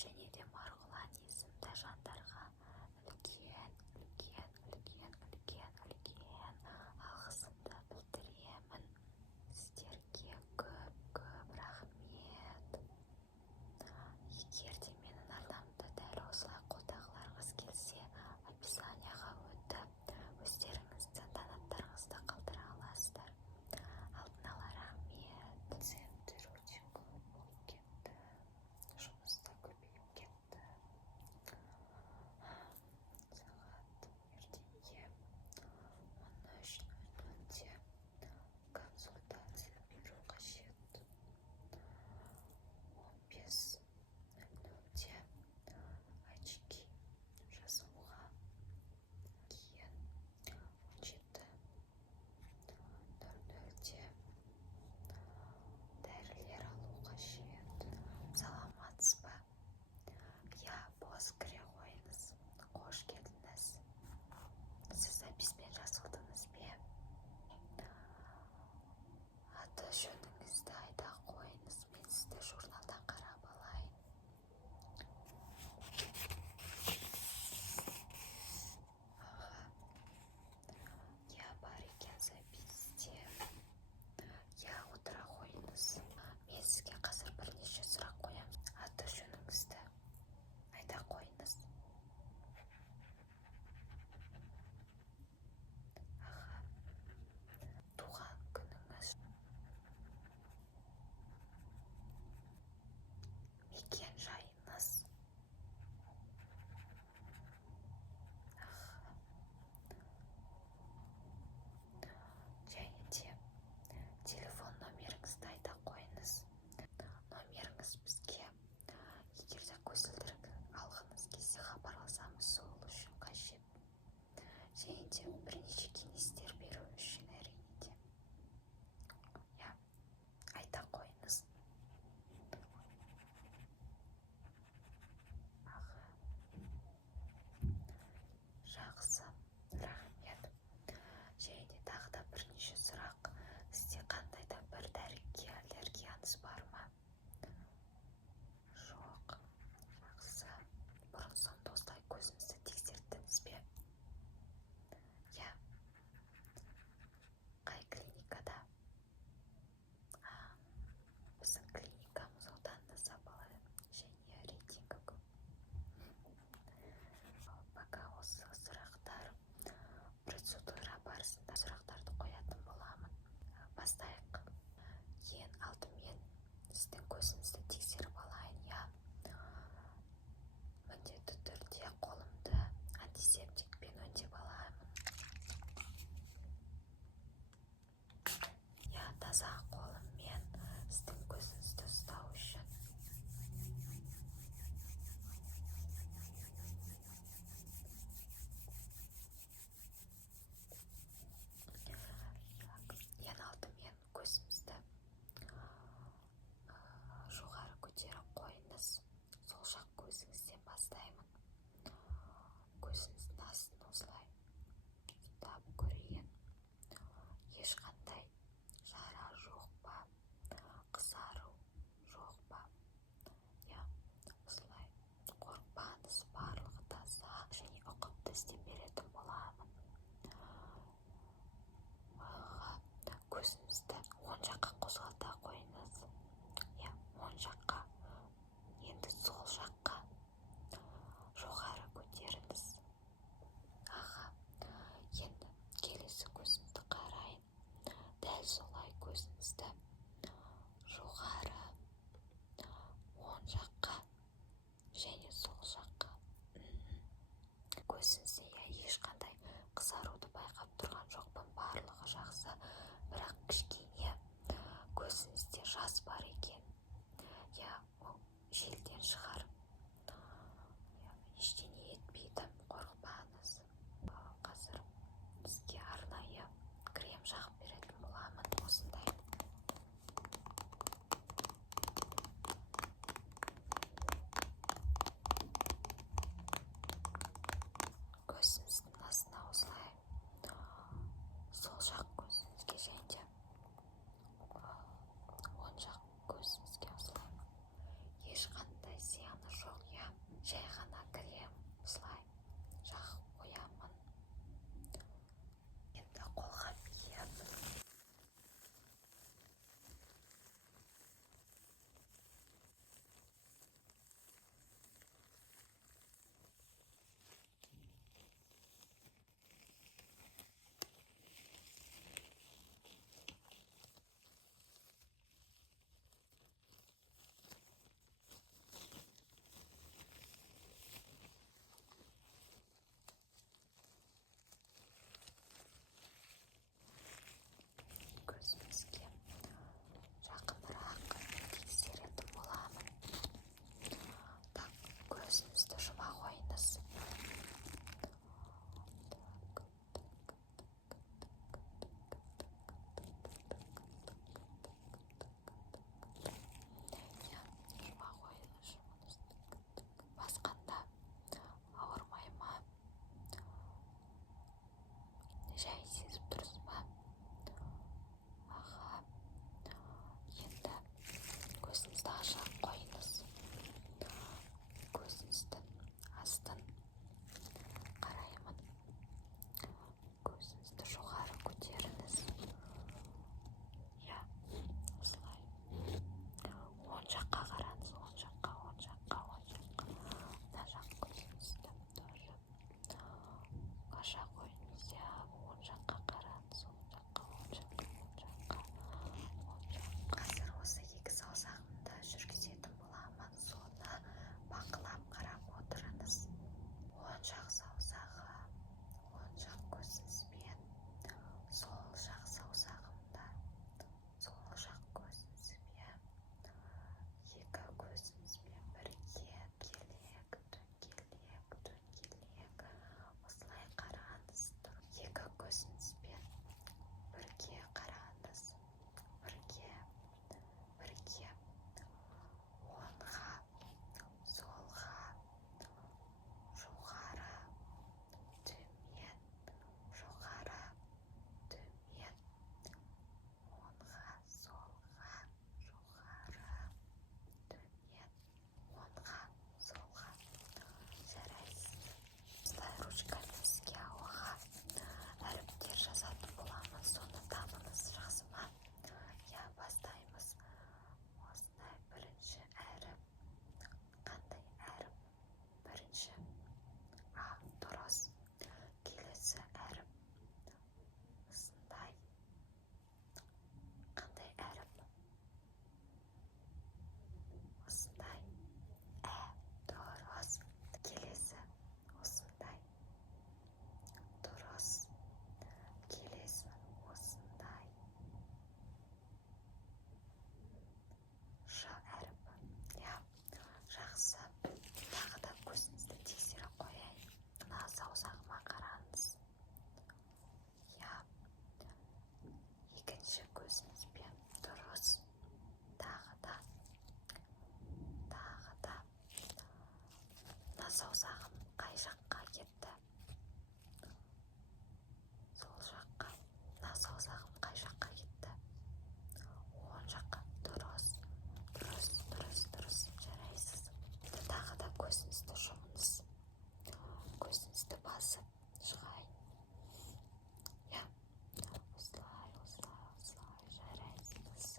және де Марғұлан есімді жандарға үлкен алғысымды білдіремін. Сіздерге көп рахмет. Егер де менің арнамды дәл осылай қолдағыларыңыз келсе, описанияға өтіп, өздеріңіздің донаттарыңызды қалдыра аласыздар. Алдын ала рахмет. Центр өте көп болып кетті. Жұмыс та көбейіп кетті. Сағат ертеңге 13:00-де консультация беру қажет. 15:00-де очки жасауға, кейін 17:00-де дәрілер алу қажет. Саламатсыз ба? Бос кіре қойыңыз. Қош келдіңіз. Сіз записпен жазылдыңыз бе? Аты жөніңізді айта қойыңыз, мен сізді журналдан қарап алайын. Бар екен записте. Отыра қойыңыз. Мен сізге қазір бірнеше сұрақ қоямын. Аты жөніңізді айта қойыңыз. Туған күніңіз. Мекен жайыңыз. Және де телефон номеріңізді айта қойыңыз. Номеріңіз бізге егер де көзілдірік алғыңыз келсе хабарласамыз, сол үшін қажет. Және де бірнеше кеңестер беру үшін әрине де. Айта қойыңыз. Жақсы, рахмет. Және де тағы да бірнеше сұрақ. Сізде қандай да бір дәріге аллергияңыз бар ма? Жоқ. Жақсы. Бұрын-соңды осылай көзіңізді тексерттіңіз бе? Қай клиникада? Біздің клиникамыз одан да сапалы және рейтингі көп. Пока осы сұрақтар процедура барысында сұрақтарды қоятын боламын. Бастайық. Ең алдымен сіздің көзіңізді тексеріп алайын. Міндетті түрде қолымды антисептикпен өңдеп аламын. Таза қолыммен сіздің көзіңізді ұстау үшін. Ең алдымен көзімізді жоғары көтеріп қойыңыз. Сол жақ көзіңізден бастаймын. Көзіңіздің астын осылай ұстап көрейін. Ешқандай жара жоқ па? Қызару жоқ па? Осылай қорықпаңыз, барлығы таза және ұқыпты істеп беретін боламын. Көзіңізді оң жаққа қозғалта қойыңыз. Оң жаққа. Енді сол жаққа жоғары көтеріңіз. Енді келесі көзімді қарайын. Дәл солай көзіңізді жоғары, оң жаққа және сол жаққа. Көзіңізде ешқандай қызаруды байқап тұрған жоқпын. Барлығы жақсы, бірақ кішкене көзіңізде жас бар екен. Ол желден шығар. Ештеңе етпейді, қорықпаңыз. Қазір бізге арнайы крем жағып беретін боламын. Осындай. Көзіңіздің астына осылай сол жақ көзіңізге және оң жақ көзіңізге осылай ешқандай зиян саусағым қай жаққа кетті? Сол жаққа. Мына саусағым қай жаққа кетті? Оң жаққа. Дұрыс. Жарайсыз. Енді тағы да көзіңізді жұмыңыз. Көзіңізді басып шығайын. Я. Осылай. Жарайсыз.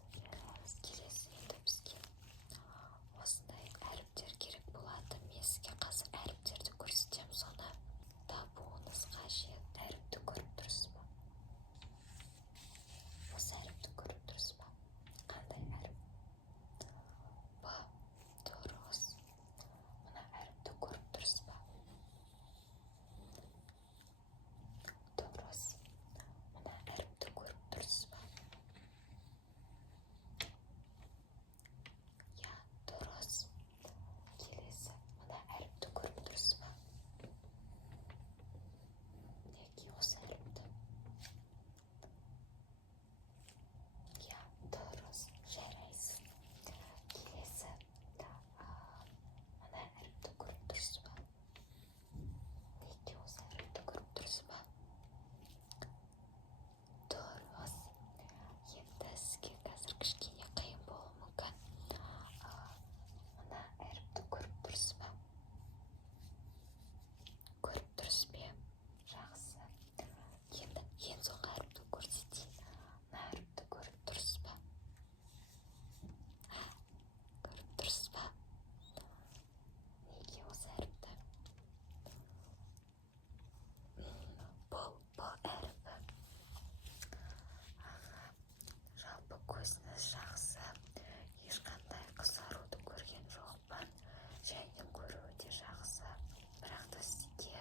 Келесі енді бізге осындай әріптер керек болады. Мен сізге қазір әріптерді көрсетемін, соны табуыңыз қажет. Әріпті көріп тұрсыз ба? Осы әріпті көріп тұрсыз ба? Қандай әріп? Б. Дұрыс. Мына әріпті көріп тұрсыз ба? Дұрыс. Мына әріпті көріп тұрсыз ба? Я, дұрыс. Келесі, мына әріпті көріп тұрсыз ба? Неге осы әріпті? Я, дұрыс. Жарайсыз. Келесі, мына әріпті көріп тұрсыз ба? Неге осы әріпті көріп тұрсыз ба? Дұрыс. Енді сізге қазір кішкене қиын болуы мүмкін. Мына әріпті көріп тұрсыз ба? Көріп тұрсыз бе? Жақсы. Енді ең соңғы әріпті көрсетейін. Мына әріпті көріп тұрсыз ба? Көріп тұрсыз ба? Неге осы әріпті? Бұл әріпі. Жалпы көзіңіз жақсы. Ешқандай қызаруды көрген жоқпын. Және көруі де жақсы. Бірақ та сізге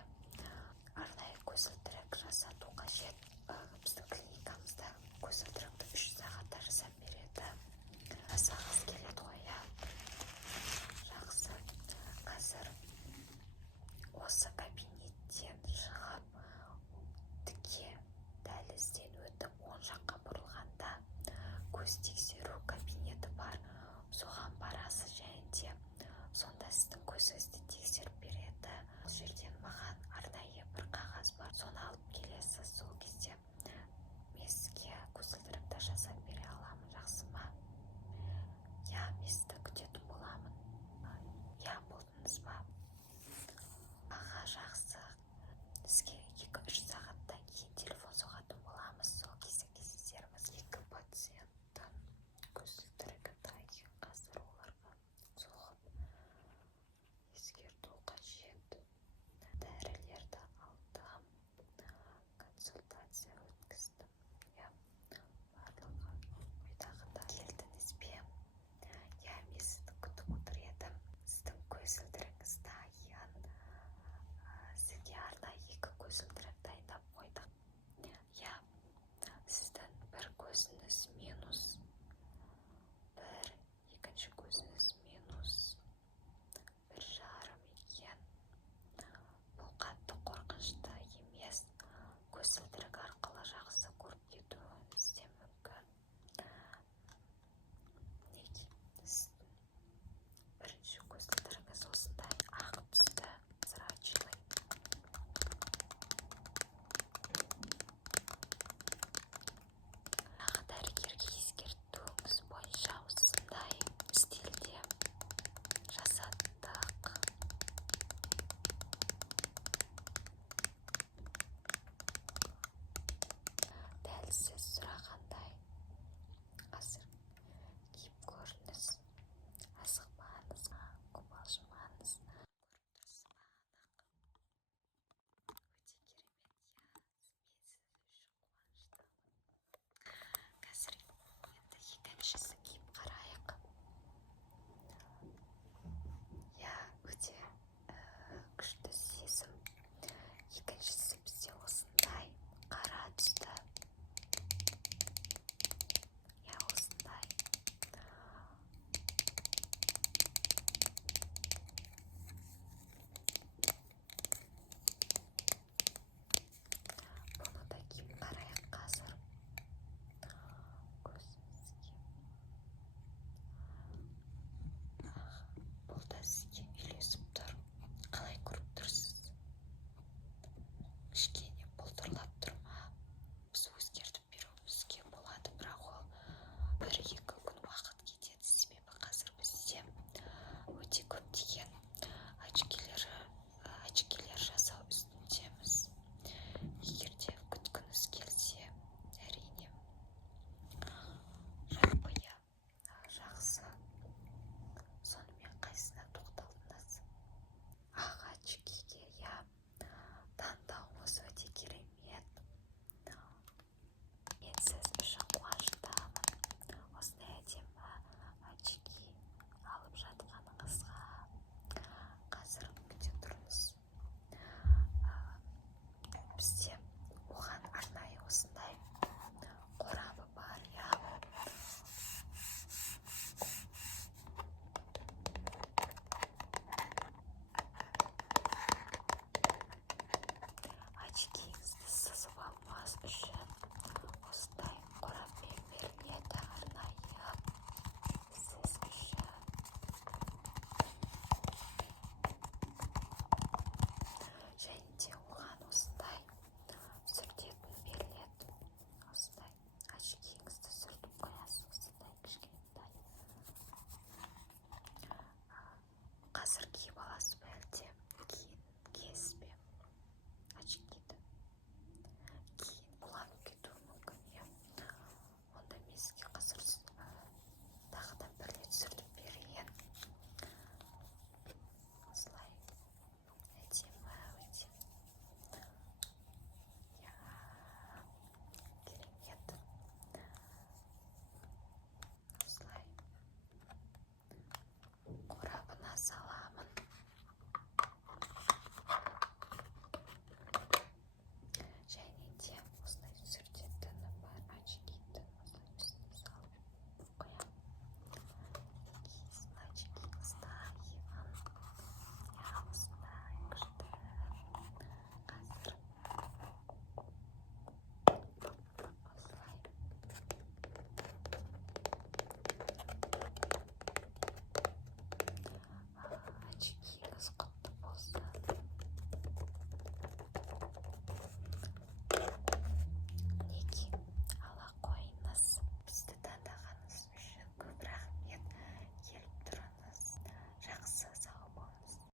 арнайы көзілдірік жасату қажет. Біздің клиникамызда көзілдірікті 3 сағатта жасап береді. Жасағыңыз келеді ғой, иә? Жақсы. Қазір осы кабинеттен шығып, тіке дәлізден өтіп, оң жаққа бұрылғанда көз тексеру кабинеті бар. Соған барасыз және де сонда сіздің көзіңізді тексеріп береді. Бұл жерден маған арнайы бір қағаз бар. Соны алып келесіз. Сол кезде мен сізге көзілдірікті жасап бере аламын. Жақсы ма? Я, мен сізді күтетін боламын. Я, болдыңыз ба? Аға, жақсы. Сізге 2-3 сағаттан кейін телефон соғатын боламыз. Сол кезде кездесерміз. 2 пациенттің көзілдірігі дайын. Қазір оларға соғып ескерту қажет. Дәрілерді алдым. Консультация өткіздім. Я, барлығы ойдағыда. Келдіңіз бе? Я, мен сізді күтіп отыр едім. Сіздің көзілдірігіңіз дайын. Сізге арнайы 2 көзілдірік дайындап қойдық. Я, сіздің бір көзіңіз минус. Екінші көзіңіз минус. 1,5 екен. Бұл қатты қорқынышты емес. Көзілдірік арқылы жақсы көріп кетуіңіз де мүмкін. Неге? Сіздің бірінші көзілдірігіңіз осындай ақ түсті, зрачный. бізде